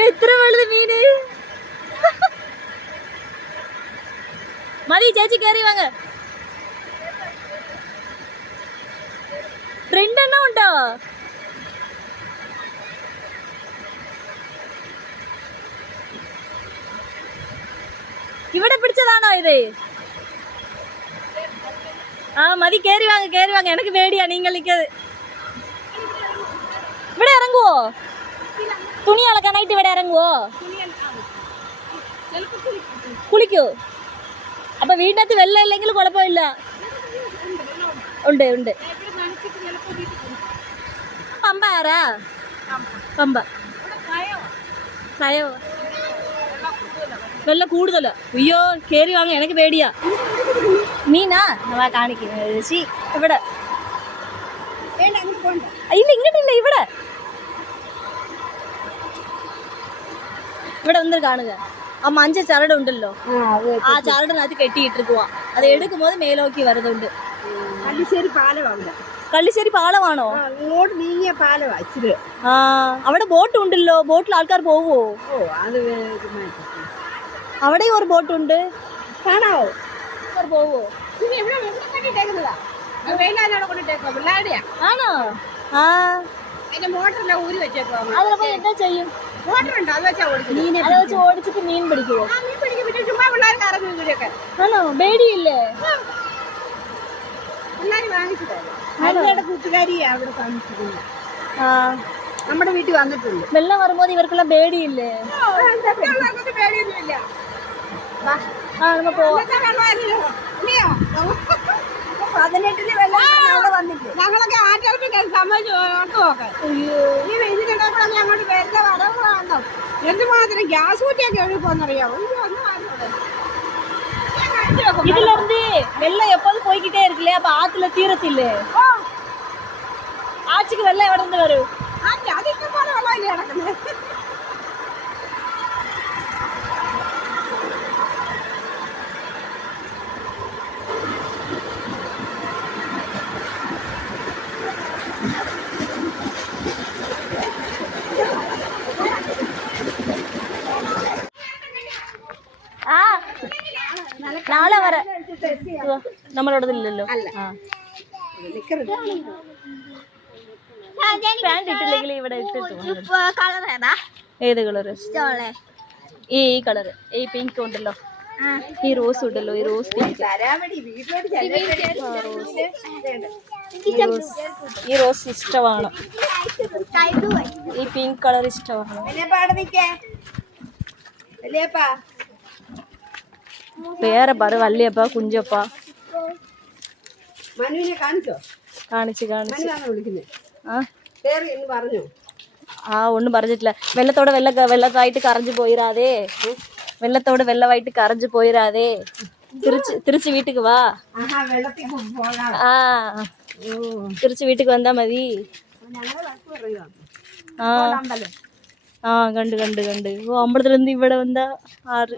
എത്ര വലുത് മീന്. മതി ചേച്ചി കേറി വാങ്ങ. 2 എണ്ണം ഉണ്ടോ? ഇവിടെ പിടിച്ചതാണോ ഇത്? ആ മതി കേറി വാങ്ങ. എനിക്ക് പേടിയാ നിങ്ങൾക്ക്. ഇവിടെ ഇറങ്ങുവോ? തുണി അലക്കാനായിട്ട് ഇവിടെ ഇറങ്ങുവോ? കുളിക്കോ? അപ്പൊ വീടിനകത്ത് വെള്ളം ഇല്ലെങ്കിൽ കുഴപ്പമില്ല. ഉണ്ട്. പമ്പ ആരാ? പമ്പ കയോ? വെള്ളം കൂടുതലാ. അയ്യോ കേറി വാങ്ങ, എനിക്ക് പേടിയാ. മീനാ കാണിക്കുന്നത് ഇവിടെ. ഇല്ല ഇങ്ങോട്ടില്ല, ഇവിടെ ഒന്ന് കാണുക. ആ മഞ്ച ചരട് ഉണ്ടല്ലോ, ആ ചരടിനകത്ത് കെട്ടിയിട്ടിരിക്കുവാ. അത് എടുക്കുമ്പോൾ മേലോക്കി വരുന്നുണ്ട്. കള്ളിശ്ശേരി പാലമാണോ? ആ അവിടെ ബോട്ട് ഉണ്ടല്ലോ. ബോട്ടിൽ ആൾക്കാർ പോവോ? അവിടെ ഒരു ബോട്ടുണ്ട്, കാണാവോ? പോവോ? ആണോ? ആ അതിലപ്പോ എന്താ ചെയ്യും? അത് വെച്ച് ഓടിച്ചിട്ട് മീൻ പിടിക്കുവോ? ആണോ? പേടിയില്ലേ? കൂട്ടുകാരിയാ അവിടെ താമസിക്കുന്നത്. നമ്മുടെ വീട്ടിൽ വന്നിട്ടുണ്ട്. വെള്ളം വരുമ്പോൾ ഇവർക്കെല്ലാം പേടിയില്ലേ? പേടിയൊന്നുമില്ല. ഞങ്ങളൊക്കെ ആറ്റൊക്കെ സമ്മതിച്ചു നോക്കെ. ഈ വെയിലിനോടെ അങ്ങോട്ട് വരുന്ന വരവ് കാണണം. എന്തുമാത്രം ഗ്യാസ് കുറ്റിയൊക്കെ ഒഴുകുമെന്നറിയാമോ? இதுல இருந்து வெள்ளம் எப்போதும் போய்கிட்டே இருக்குல்ல, அப்ப ஆத்துல தீரத்தில்ல. ஆச்சுக்கு வெள்ளம் எവിടെ இருந்து வரும்? அதுக்கு போல வெள்ளம் இல்ல நடக்குது. നാളെ വരെ നമ്മളോടതില്ലല്ലോ. പാന്റ് ഇട്ടില്ലെങ്കിൽ ഇവിടെ ഇട്ടിട്ട്. ഏത് കളറ്? ഈ കളറ്, ഈ പിങ്ക് ഉണ്ടല്ലോ, ഈ റോസ് ഉണ്ടല്ലോ, ഈ റോസ് പിങ്ക്. ഈ റോസ് ഇഷ്ടമാണ്, ഈ പിങ്ക് കളർ ഇഷ്ടമാണ്. പേരെ പറ. വല്യപ്പ, കുഞ്ചപ്പ. കാണിച്ചു ആ ഒന്നും പറഞ്ഞിട്ടില്ല. വെള്ളത്തായിട്ട് കറഞ്ഞു പോയിരാതെ. വെള്ളത്തോട് വെള്ളമായിട്ട് കറഞ്ഞു പോയിരാതെ. തിരിച്ച് വീട്ടിക്ക് വാ. ആ തിരിച്ച് വീട്ടിക്ക് വന്നാ മതി. ആ കണ്ട്. ഓ അമ്പലത്തിലെന്ത് ഇവിടെ വന്നാ 6.